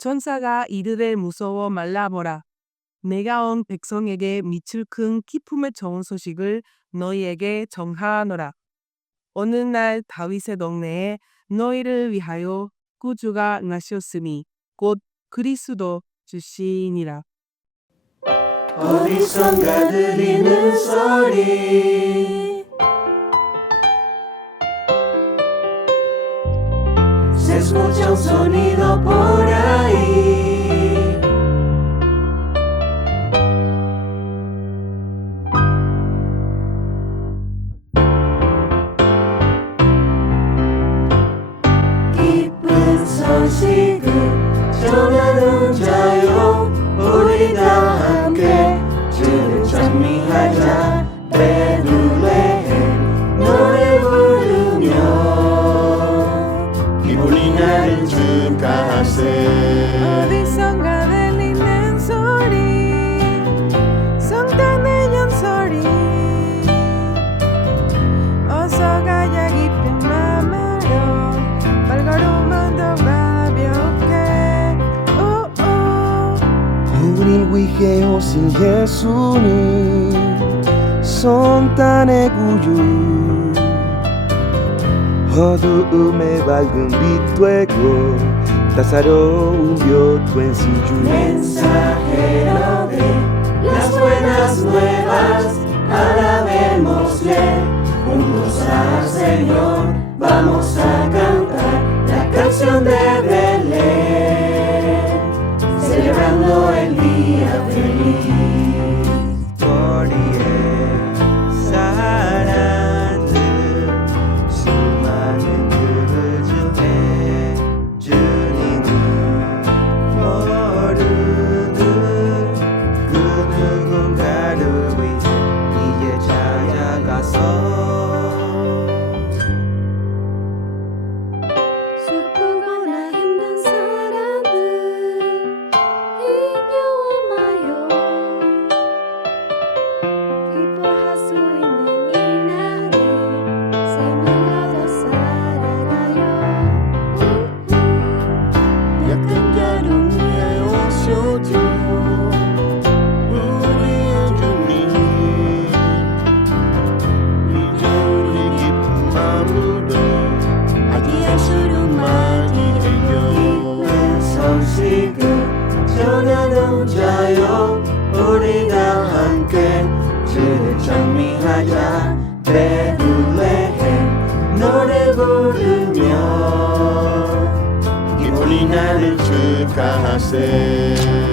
천사가 이르되 무서워 말라보라. 내가 온 백성에게 미칠 큰 기품의 좋은 소식을 너희에게 정하노라. 어느 날 다윗의 동네에 너희를 위하여 구주가 나셨으니 곧 그리스도 주시니라. 어디선가 들리는 소리 sonido por ahí 전하는 자요 우리 다 함께 주를 찬미하자 geho sin Jesu ni Sontane guyu Hodu ume balgun bituego Tasaro un biotu en sinju Mensajero de las buenas nuevas Alabémosle juntos al Señor Vamos a cantar la canción de Bre 전하는 자여 우리 다 함께 주를 찬미하자. 베들레헴 노래 부르며. 기분이 나를 축하하세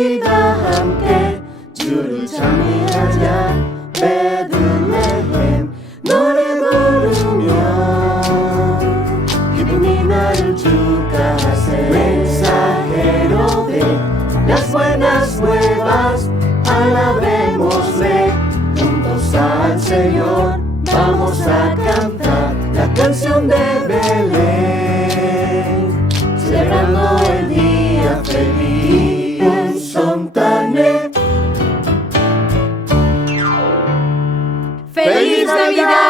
우리 다 함께 주를 찬미하자 베들레헴 노래 부르며 기분이 나를 축하하세 mensajero de las buenas nuevas alabémosle juntos al Señor vamos a cantar la canción de Belén Navidad.